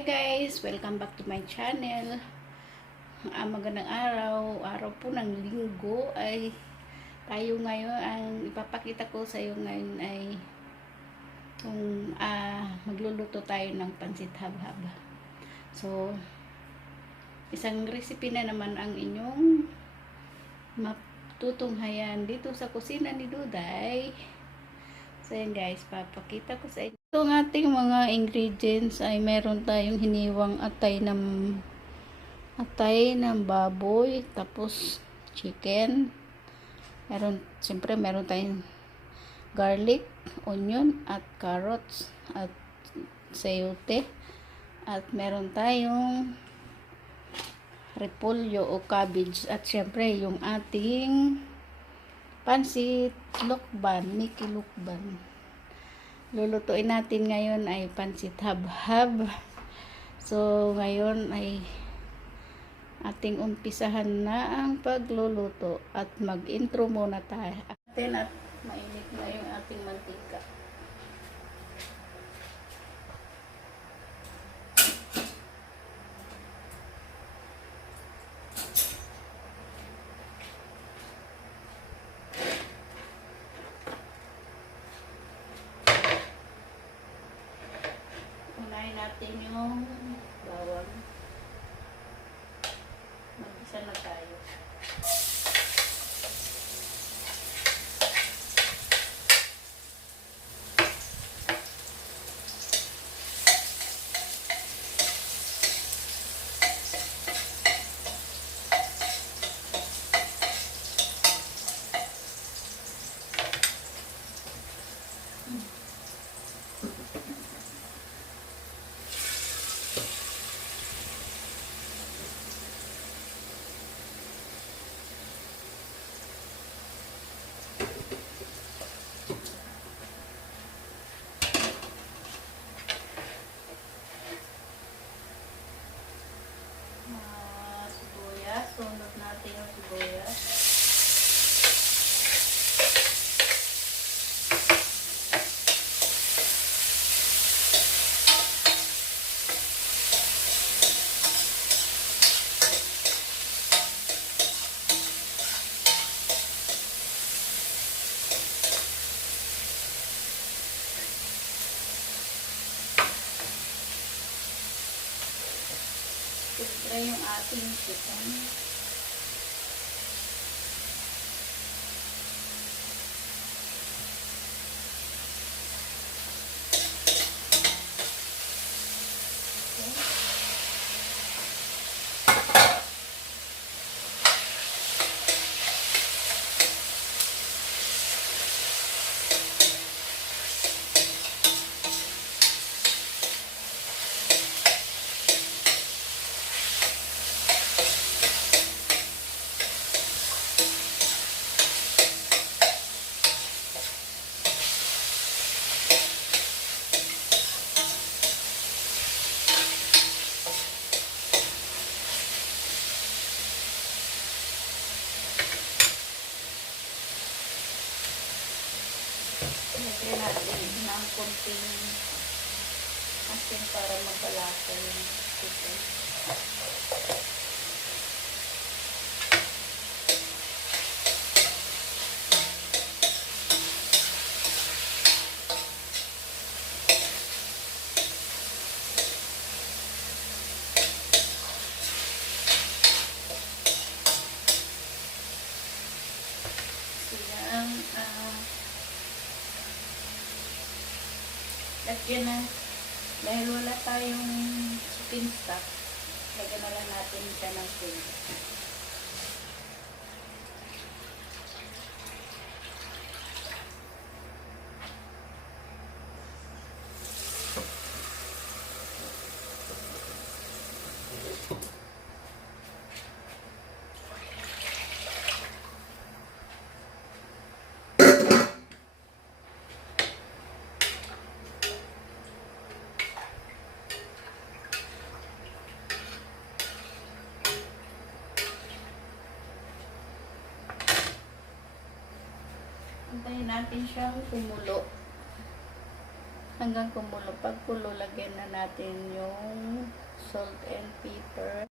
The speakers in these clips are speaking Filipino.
Hi guys! Welcome back to my channel. Magandang araw. Araw po ng linggo ay tayo ngayon, ang ipapakita ko sa iyo ngayon ay kung magluluto tayo ng pancit habhab. So, isang recipe na naman ang inyong matutunghayan dito sa kusina ni Duday. So, yan guys, papakita ko sa inyo. Itong ating mga ingredients ay meron tayong hiniwang atay ng baboy, tapos chicken. Siyempre meron tayong garlic, onion, at carrots, at sayote. At meron tayong repolyo o cabbage. At siyempre yung ating pancit lukban, Miki lukban. Lulutuin natin ngayon ay pancit habhab. So, ngayon ay ating umpisahan na ang pagluluto at mag-intro muna tayo. At mainit na yung ating mantika. Unahin natin yung bawang. Mag-isa na tayo. Sunod natin yung sibuyas. Siyempre yung ating chicken. Lagyan natin ng konting asin para magbalasa yung chicken. Lagyan na, dahil wala tayong chicken stock, lagyan na lang natin siya ng tubig. Antayin natin siyang kumulo. hanggang kumulo. Pag kulo, lagyan na natin yung salt and pepper.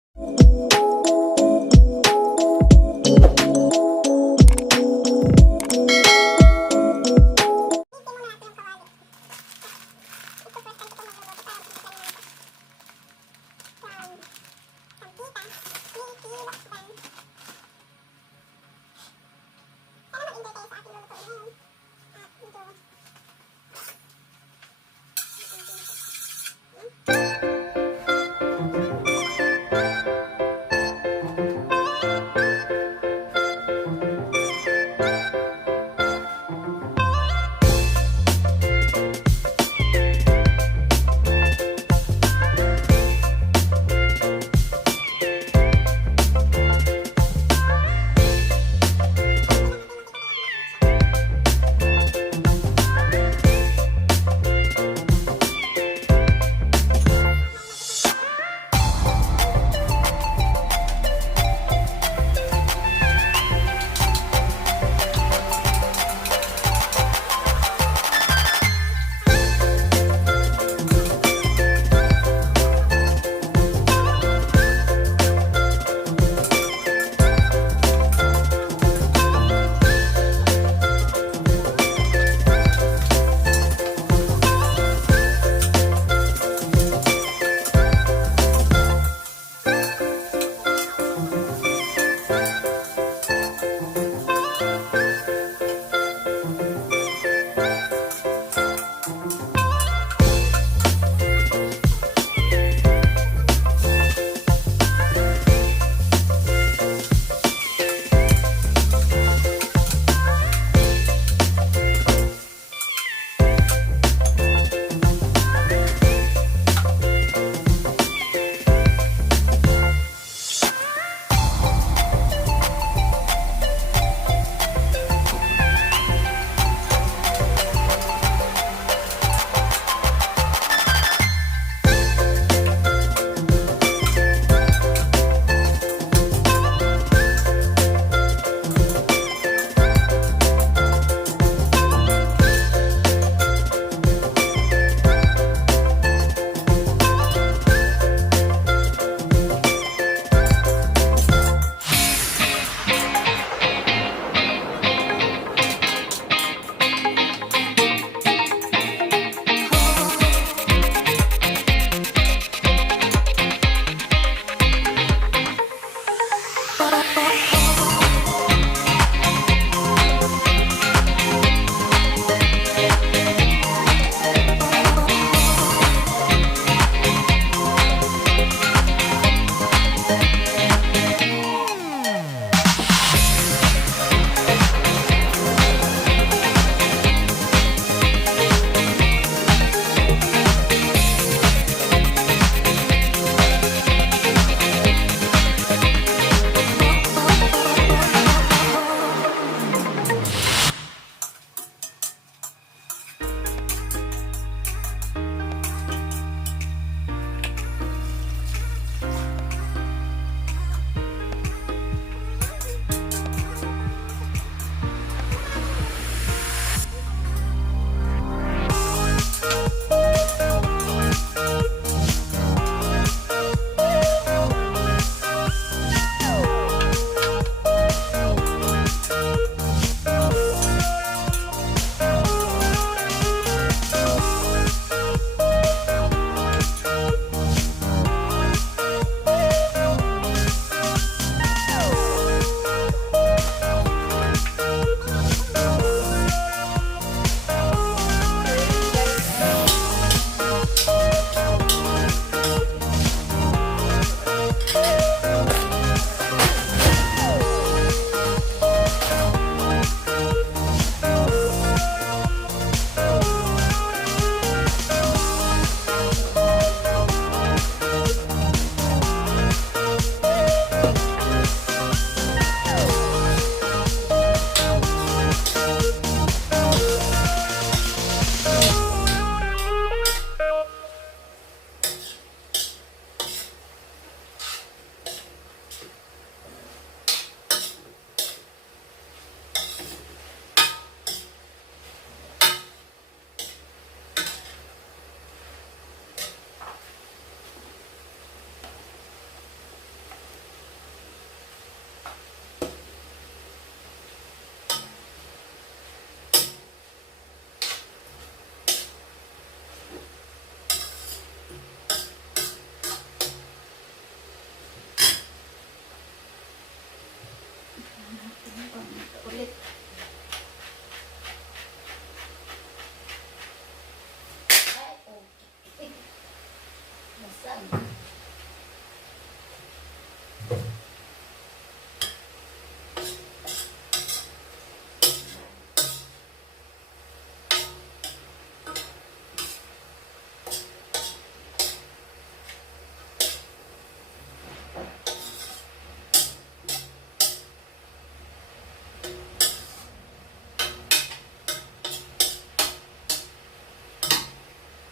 Saan?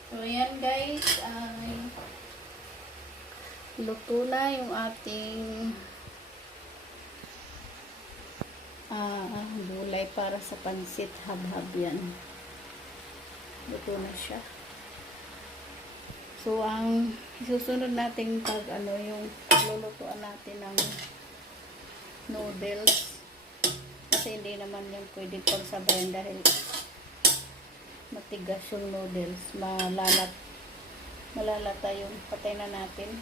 So, ayan guys, ay luto na yung ating gulay para sa pansit habhab yan. Luto na siya. So, ang susunod natin pag yung lulutuan natin ng noodles. Kasi hindi naman yung pwede pagsabayan dahil matigas yung noodles. Malalata yung patay na natin.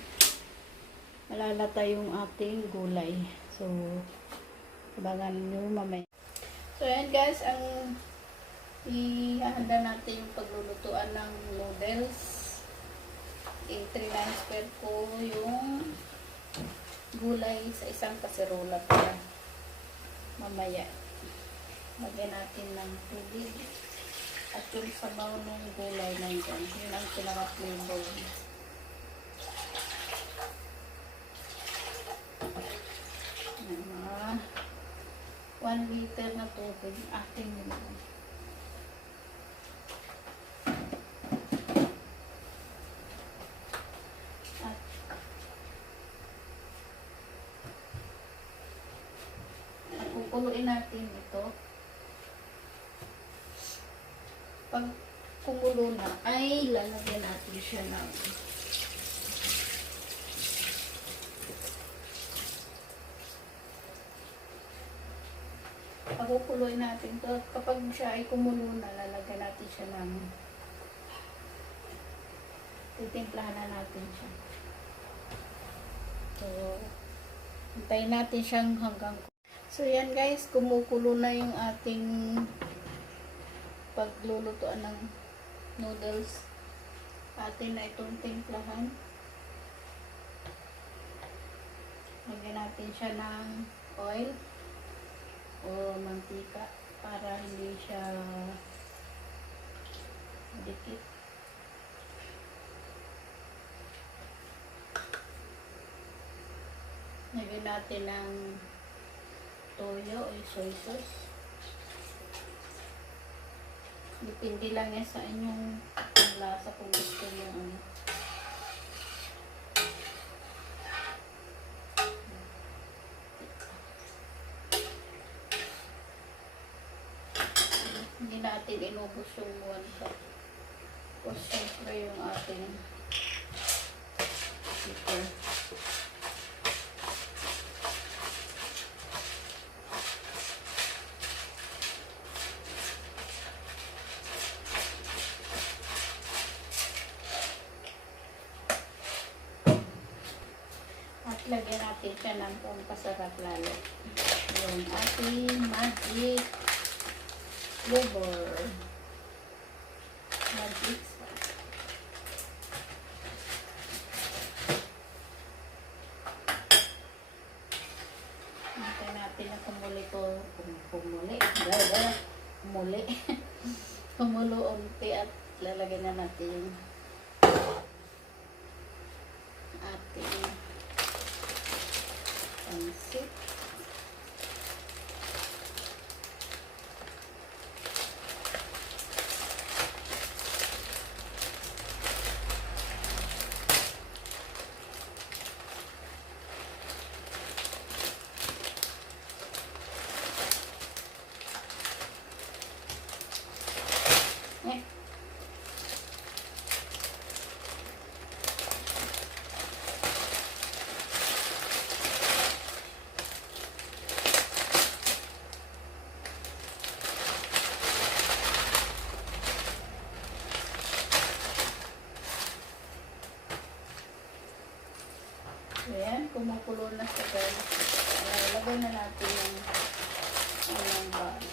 Malalata yung ating gulay. So, abangan nyo mamaya. So, ayan guys, ang ihahanda natin yung paglulutuan ng noodles. I-transfer ko yung gulay sa isang kaserola para mamaya. Lagyan natin ng tubig. At yung sabaw ng gulay na yun. Yun ang pinaka-flavor. Mga 1 liter na tubig ating nilagay. At kukuluin natin ito. Pag kumulo na, ay lalagyan natin siya ng pagkukuluin natin to. Kapag siya ay kumulo na, lalagyan natin siya ng titimplahan na natin siya. So, hintayin natin siyang hanggang so yan guys, kumukulo na yung ating paglulutuan ng noodles. Atin na itong timplahan. Lagyan natin siya ng oil o mantika para hindi siya dikit. Lagyan natin ng toyo o soy sauce. Depende lang yan sa inyong lasa kung gusto nyo Hindi natin inubos yung 1 cup. Tapos syempre yung ating pepper. Lagyan natin siya ng pampasarap lalo. Yung ating magic flavor. Magic sauce. Hintay natin na kumuli ko. Kumulo unti at lalagyan na natin yung ating pancit. Ayan, kumukulo na siya guys. Lagay na natin yung bag.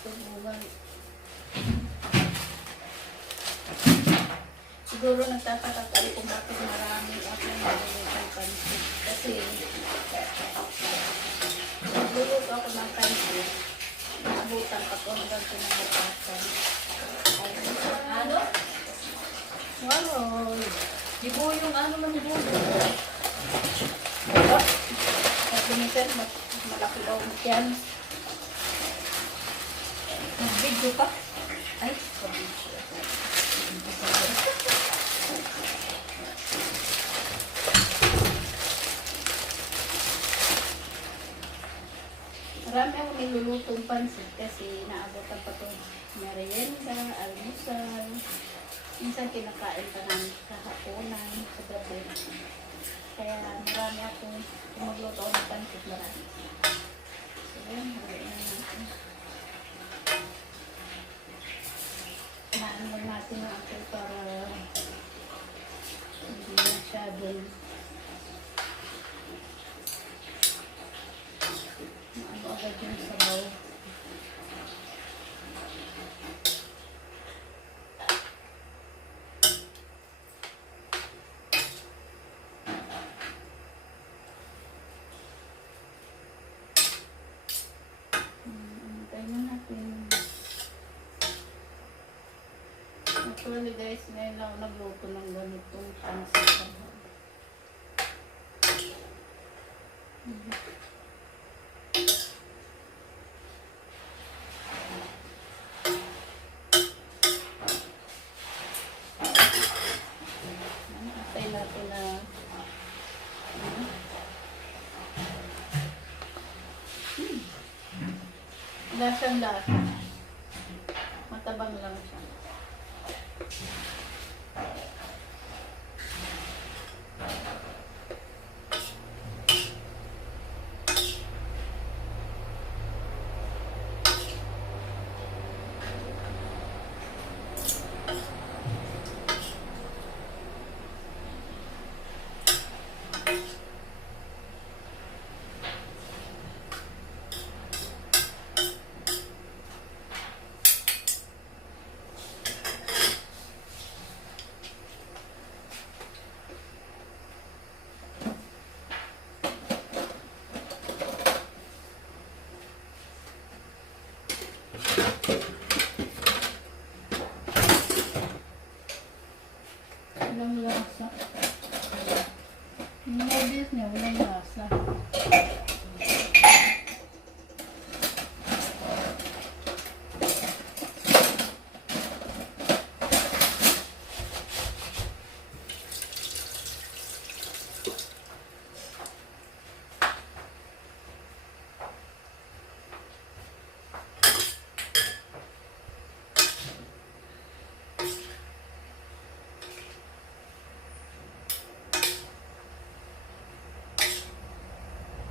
Tubugan. Siguro nagtataka kayo kung bakit marami akong niluluto pancit. Kasi nagluluto ako ng pancit. Naabutan pa ko hanggang pinagbukasan. Ano? Wow! Dibo yung ano man dibo. Sabi ni Sir, malaki daw yan. Nag-video ka? Ay, sabi siya. Marami akong nilulutong pansit kasi naabotan pa itong merienda, almusal. Minsan kinakain pa namin kahaponan, sa gabi. Kaya marami akong magluto ako ng pansit marami. So yan, haluin na natin. Naan lang natin yung apple para hindi masyadong maano agad yung sabaw. Actually guys, ngayon lang ako nagluto ng ganitong pancit. Antay natin na lasang lasa. Matabang lang siya. Walang lasa. Yung obvious niya, walang lasa.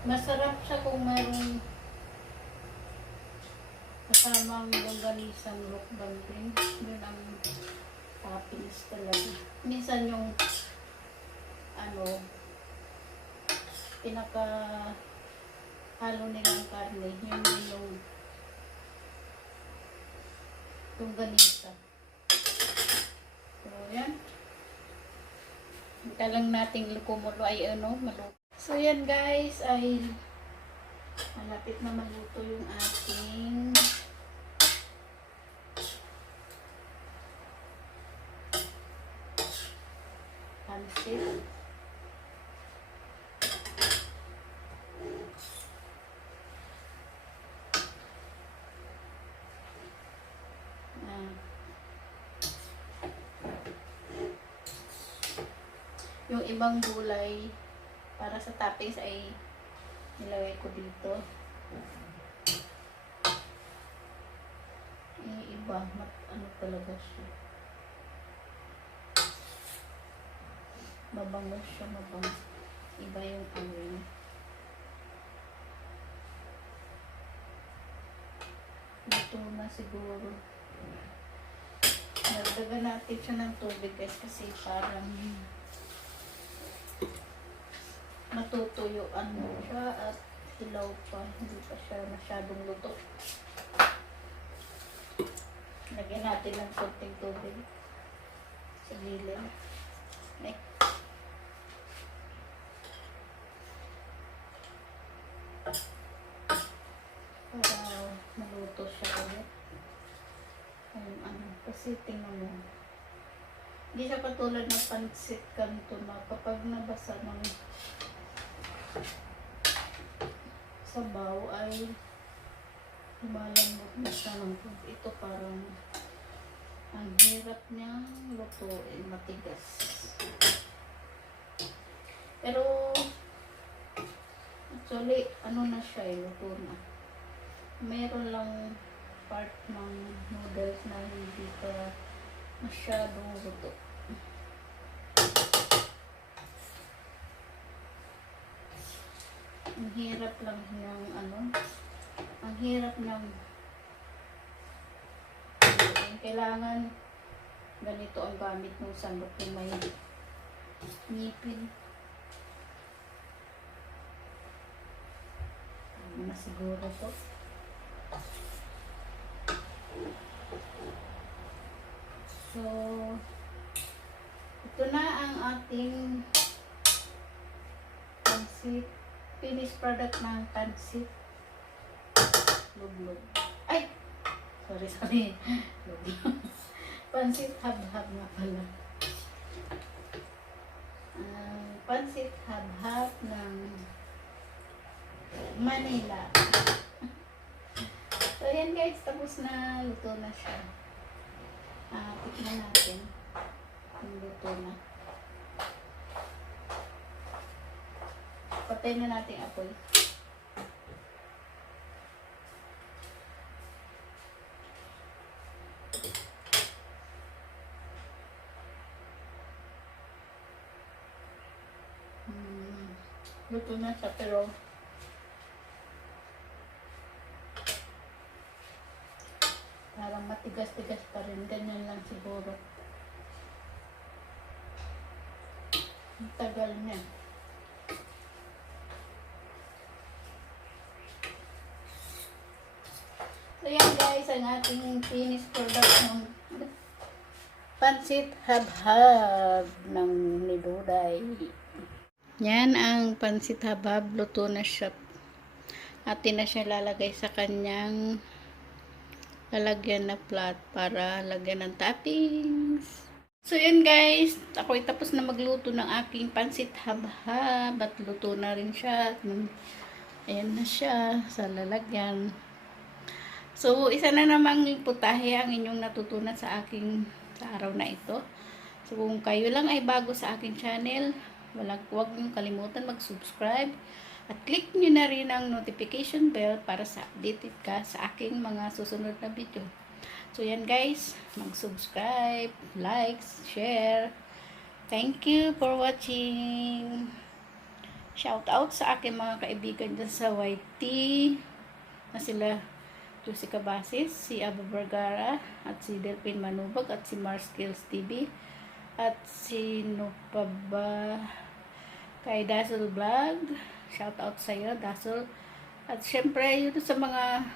Masarap siya kung mayroong kasamang longganisang lokban din. Yun ang toppings talaga. Minsan yung pinaka halo nilang karne, yun yung longganisa. So yan. Hinta lang nating kumulo ay maluto. So yan guys, ay malapit na maluto yung ating pancit. Yung ibang gulay para sa toppings ay nilagay ko dito. Yung iba, talaga siya. Mabango siya, mabango. Iba yung amoy. Dito na siguro. Nagdagan natin siya ng tubig guys kasi parang matutuyuan mo siya at hilaw pa. Hindi pa siya masyadong luto. natin ng konting tubig sa gilid. Okay. Para maluto siya ulit. Kasi tingnan mo. Hindi siya katulad ng pancit kanto na kapag nabasa ng sabaw ay lumalambot na siya ng tubig. Ito parang ang hirap niyang lutuin, matigas. Pero actually, ano na siya, luto na. Meron lang part ng noodles na hindi pa masyadong luto. Ang hirap lang ng ang hirap ng kailangan ganito ang gamit ng sandok yung may ngipin. Na siguro to. So, ito na ang ating pancit. Finished product ng pancit. Luglog. Ay! Sorry. Luglog. Pancit hab-hab nga pala. Pancit hab-hab ng Manila. So, yan guys. Tapos na. Luto na siya. Tikman natin. Yung luto na. Patay na natin apoy. Luto na siya pero parang matigas-tigas pa rin. Ganyan lang siguro. Ang tagal niya. So yan guys, ang ating finished product ng pancit hab-hab ng niluday. Yan ang pancit hab-hab. Luto na siya. Atin na siya lalagay sa kanyang lalagyan na flat para lagyan ng toppings. So yan guys, ako'y tapos na magluto ng aking pancit hab-hab at luto na rin siya. Ayan na siya sa lalagyan. So isa na namang putahe ang inyong natutunan sa araw na ito. So kung kayo lang ay bago sa aking channel, huwag niyong kalimutan mag-subscribe at click niyo na rin ang notification bell para sa updated ka sa aking mga susunod na video. So yan guys, mag-subscribe, likes, share. Thank you for watching. Shout out sa aking mga kaibigan dyan sa YT na sila Jessica Basis, si Aba Vergara at si Delphine Manubag at si Mars Skills TV at si Nopaba kay Dazzle Vlog. Shout out sa iyo, Dazzle. At syempre, yun sa mga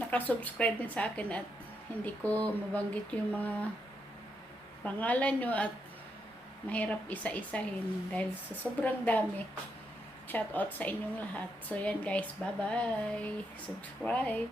nakasubscribe din sa akin at hindi ko mabanggit yung mga pangalan nyo at mahirap isa-isahin dahil sa sobrang dami. Shout out sa inyong lahat. So yan guys, bye bye. Subscribe.